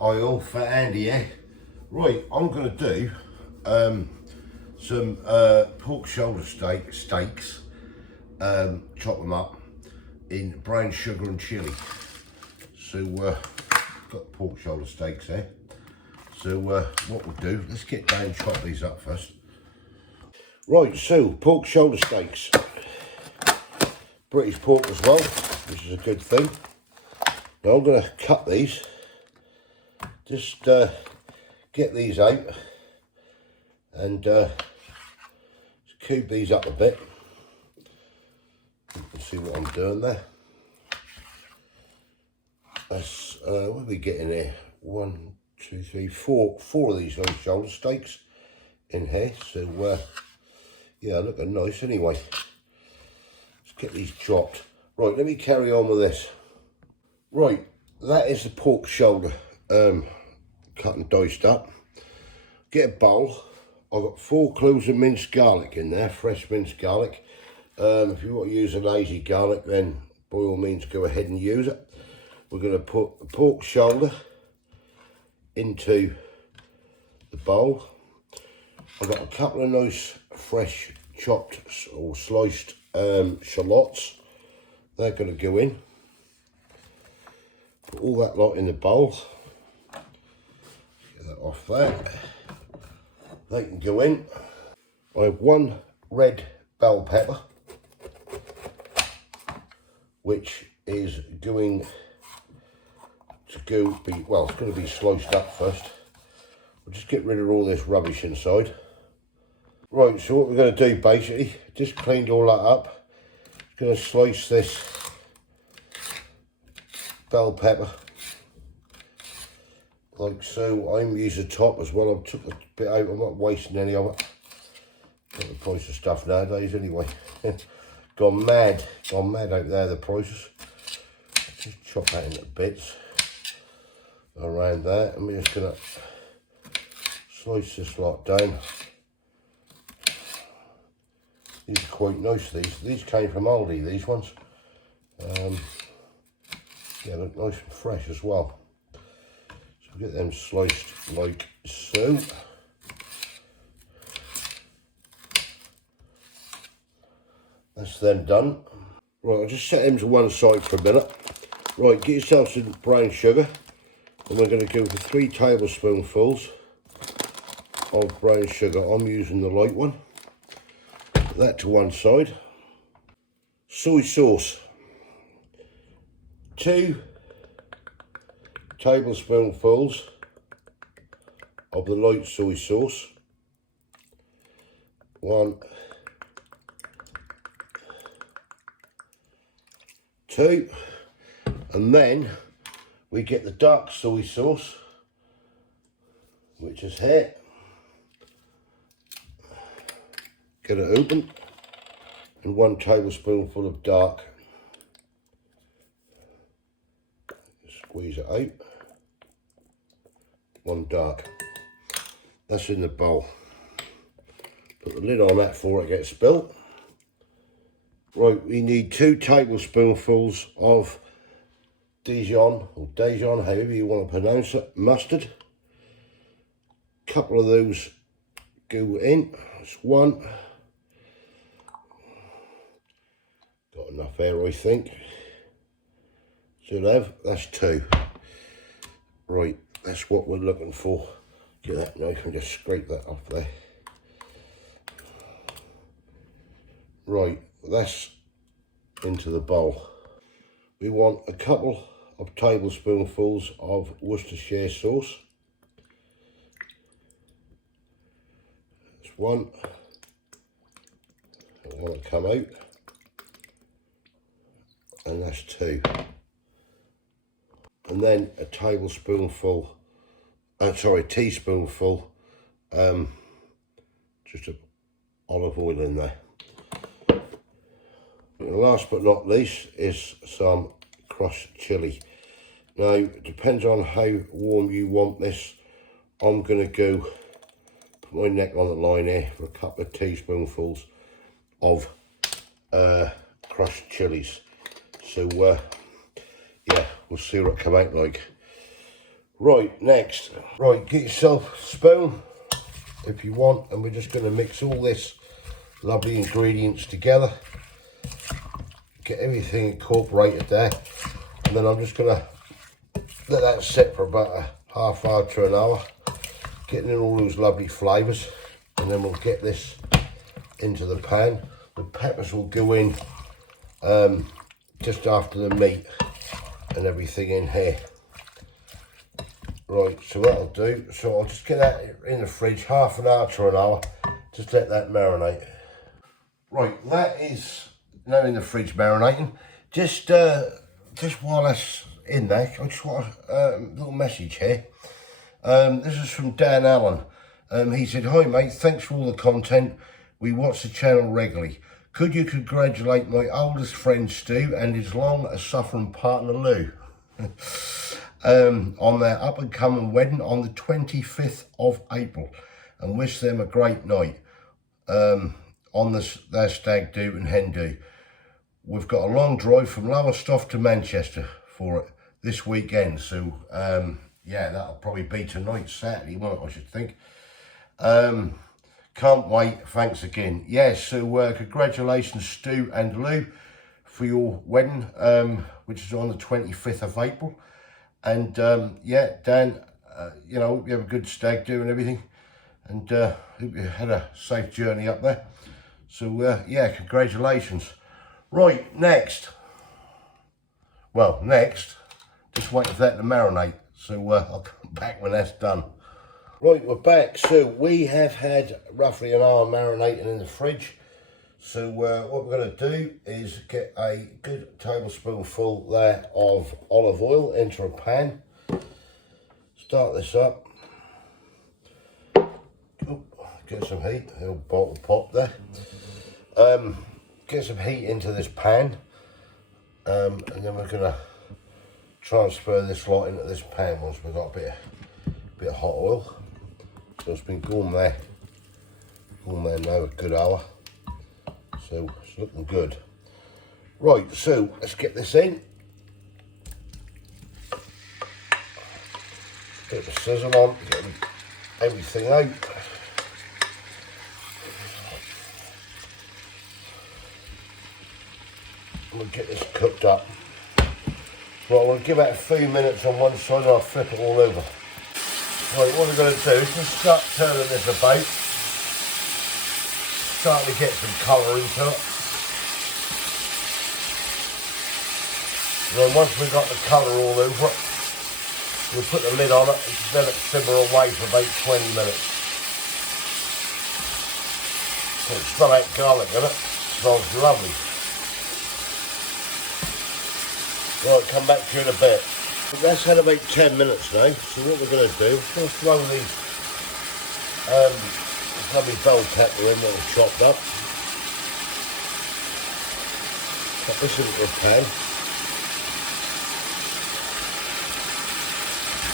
oil for Andy, yeah? Right, I'm going to do some pork shoulder steaks, chop them up in brown sugar and chilli. So, got pork shoulder steaks there. So what we'll do, let's get down and chop these up first. Right, so pork shoulder steaks. British pork as well, which is a good thing. Now I'm going to cut these. Just get these out and cube these up a bit. You can see what I'm doing there. That's what are we getting here? 1, 2, 3, 4 of these little shoulder steaks in here. So yeah, looking nice anyway. Let's get these chopped. Right, let me carry on with this. Right, that is the pork shoulder cut and diced up. Get a bowl. I've got 4 cloves of minced garlic in there, fresh minced garlic. If you want to use a lazy garlic, then by all means go ahead and use it. We're going to put the pork shoulder into the bowl. I've got a couple of nice fresh chopped or sliced shallots. They're going to go in. Put all that lot in the bowl. Get that off there. They can go in. I have 1 red bell pepper, which is going to well, it's going to be sliced up first. We'll just get rid of all this rubbish inside. Right, so what we're going to do basically, just cleaned all that up. Going to slice this bell pepper like so. I'm using the top as well. I took a bit out, I'm not wasting any of it. Got the price of stuff nowadays anyway. Gone mad out there, the prices. Just chop that into bits around there. I'm just gonna slice this lot down. These are quite nice, these came from Aldi, these ones. Yeah, look nice and fresh as well. So get them sliced like so. That's them done. Right, I'll just set them to one side for a minute. Right, get yourself some brown sugar. And we're going to go for 3 tablespoonfuls of brown sugar. I'm using the light one. Put that to one side. Soy sauce. 2 tablespoonfuls of the light soy sauce. 1, 2, and then we get the dark soy sauce, which is here. Get it open, and 1 tablespoonful of dark. Squeeze it out. 1 dark. That's in the bowl. Put the lid on that before it gets spilt. Right, we need 2 tablespoonfuls of Dijon, or Dijon, however you want to pronounce it, mustard. Couple of those go in. That's 1. Got enough there, I think. Should have. That's 2. Right, that's what we're looking for. Get that knife and just scrape that off there. Right, that's into the bowl. We want a couple of tablespoonfuls of Worcestershire sauce. That's 1. I want to come out. And that's 2. And then a teaspoonful, just of olive oil in there. And last but not least is some crushed chilli. Now, it depends on how warm you want this. I'm going to go, put my neck on the line here for a couple of teaspoonfuls of crushed chilies. So, yeah, we'll see what it come out like. Right, next. Right, get yourself a spoon if you want, and we're just going to mix all this lovely ingredients together. Get everything incorporated there, and then I'm just going to let that sit for about a half hour to an hour, getting in all those lovely flavours, and then we'll get this into the pan. The peppers will go in just after the meat and everything in here. Right, so that'll do. So I'll just get that in the fridge, half an hour to an hour, just let that marinate. Right, that is now in the fridge marinating. Just while that's in there, I just want a little message here. This is from Dan Allen. He said, "Hi mate, thanks for all the content. We watch the channel regularly. Could you congratulate my oldest friend Stu and his long-suffering partner Lou on their up-and-coming wedding on the 25th of April, and wish them a great night on their stag do and hen do. We've got a long drive from Lowestoft to Manchester for it this weekend, so yeah, that'll probably be tonight, Saturday, won't it, I should think. Can't wait, thanks again." Yeah, so congratulations Stu and Lou for your wedding, which is on the 25th of April. And yeah, Dan, you know, you have a good stag do and everything, and hope you had a safe journey up there. So yeah, congratulations. Right, next, just waiting for that to marinate, so I'll come back when that's done. Right, we're back. So we have had roughly an hour marinating in the fridge. So what we're going to do is get a good tablespoonful there of olive oil into a pan. Start this up. Oh, get some heat. A little bottle pop there. Get some heat into this pan, and then we're going to transfer this lot into this pan once we've got a bit of hot oil. So it's been going there now a good hour, so it's looking good. Right, so let's get this in. Get the sizzle on, get everything out. We'll get this cooked up. Right, we'll give it a few minutes on one side and I'll flip it all over. Right, what we're going to do is just start turning this about, starting to get some colour into it. And then once we've got the colour all over it, we'll put the lid on it and let it simmer away for about 20 minutes. So it's still that garlic in it, smells lovely. Right, come back to you in a bit. That's had about 10 minutes now, so what we're going to do is we'll throw these lovely bell pepper in that was chopped up. Pop this into a pan.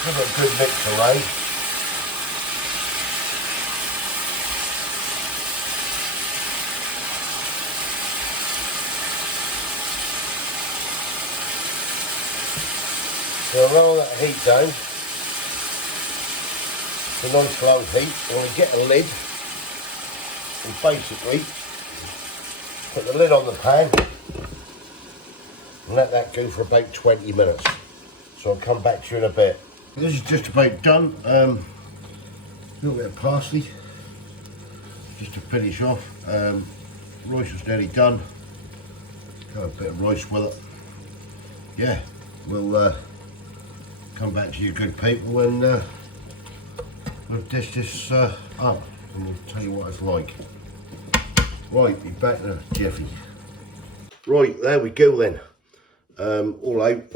Give it a good mix around. So roll that heat down to nice low heat, and we'll get a lid and basically put the lid on the pan and let that go for about 20 minutes. So I'll come back to you in a bit. This is just about done. A little bit of parsley just to finish off. Rice is nearly done. Got a bit of rice with it. Yeah, we'll come back to you good people when we've dished this up, and we'll tell you what it's like. Right, be back in a jiffy. Right, there we go then. All out.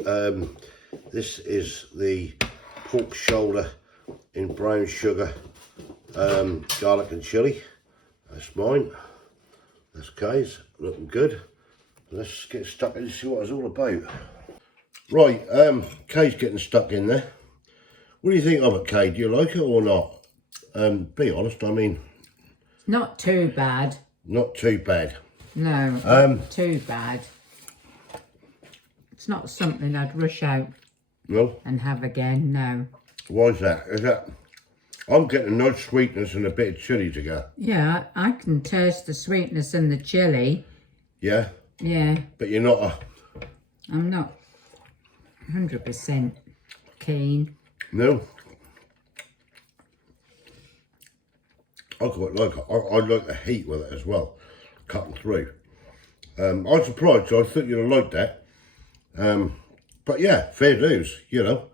This is the pork shoulder in brown sugar, garlic and chilli. That's mine. That's Kaye's, looking good. Let's get stuck in and see what it's all about. Right, Kaye's getting stuck in there. What do you think of it, Kaye? Do you like it or not? Be honest, I mean... Not too bad. Not too bad. No, not too bad. It's not something I'd rush out No? and have again, no. Why is that? Is that... I'm getting a nice sweetness and a bit of chilli to go. Yeah, I can taste the sweetness in the chilli. Yeah? Yeah. But you're not a... I'm not 100% keen. No? I quite like it. I like the heat with it as well, cutting through. I'm surprised, I thought you'd have liked that. But yeah, fair dues, you know.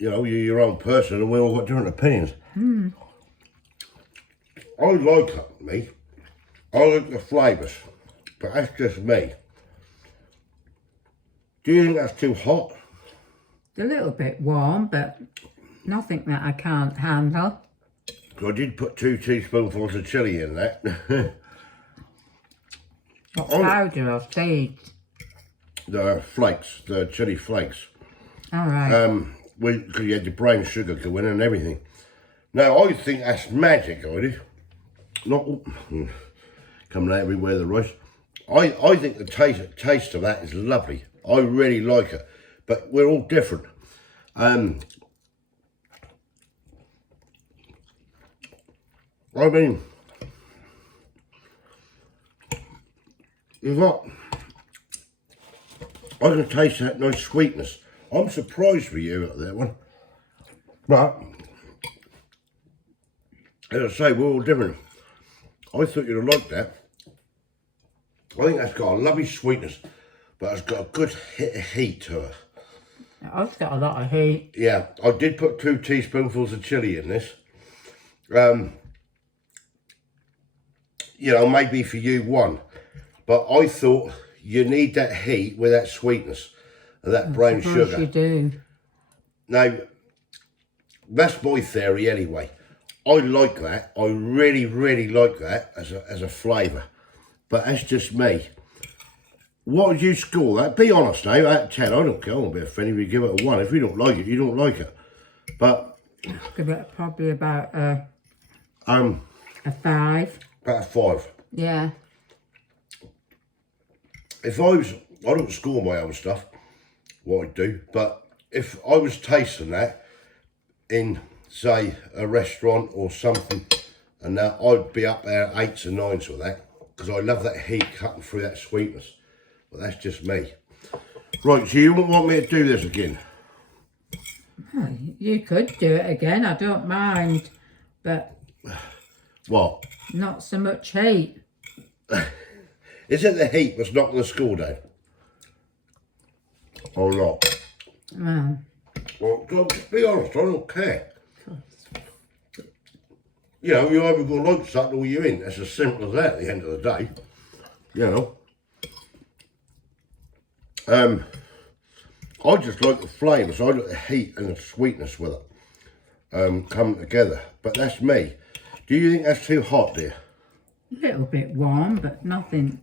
You know, you're your own person and we all got different opinions. I like it, me. I like the flavours, but that's just me. Do you think that's too hot? A little bit warm, but nothing that I can't handle. I did put 2 teaspoonfuls of chilli in that. What powder or seeds? The flakes, the chilli flakes. All right. Because you had the brown sugar going and everything. Now, I think that's magic, I do. Not coming out everywhere, the rice. I think the taste of that is lovely. I really like it. But we're all different. I mean, you've got... I can taste that nice sweetness. I'm surprised with you at that one. But, as I say, we're all different. I thought you'd have liked that. I think that's got a lovely sweetness, but it's got a good hit of heat to it. I've got a lot of heat. Yeah, I did put 2 teaspoonfuls of chilli in this. You know, maybe for you 1. But I thought you need that heat with that sweetness and that brown sugar. You do. Now, that's my theory anyway. I like that. I really, really like that as a flavour. But that's just me. What would you score that? Be honest now, out of 10. I don't care. I won't be offended if you give it a 1. If you don't like it, you don't like it. But... give it probably about a 5. About a 5. Yeah. If I don't score my own stuff, what I do, but if I was tasting that in, say, a restaurant or something, and that, I'd be up there 8s and 9s with that, because I love that heat cutting through that sweetness. But that's just me. Right, so you wouldn't want me to do this again? Oh, you could do it again, I don't mind, but... What? Not so much heat. Is it the heat that's knocking the score down? Or not? Well, just be honest, I don't care. You know, you're either going to like something or you ain't. It's as simple as that at the end of the day. You know. I just like the flavours. I like the heat and the sweetness with it. Come together. But that's me. Do you think that's too hot, dear? A little bit warm, but nothing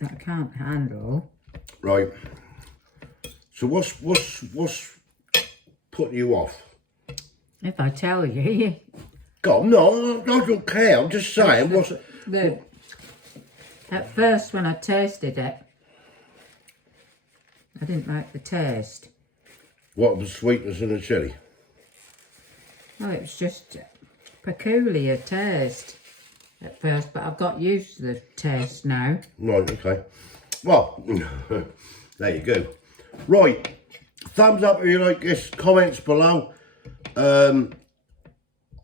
that I can't handle. Right. So what's putting you off? If I tell you. God, no, I don't care. I'm just saying. At first, when I tasted it, I didn't like the taste. What, the sweetness in the chilli? Oh, it was just peculiar taste at first, but I've got used to the taste now. Right, okay. Well, there you go. Right, thumbs up if you like this, comments below. I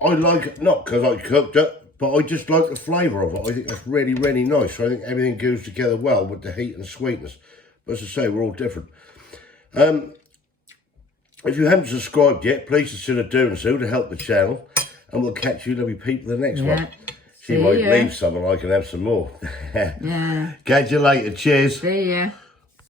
like it, not because I cooked it, but I just like the flavour of it. I think that's really, really nice. I think everything goes together well with the heat and sweetness. But as I say, we're all different. If you haven't subscribed yet, please consider doing so to help the channel. And we'll catch you lovely people the next one. She might leave some and I can have some more. Yeah. Catch you later. Cheers. See ya.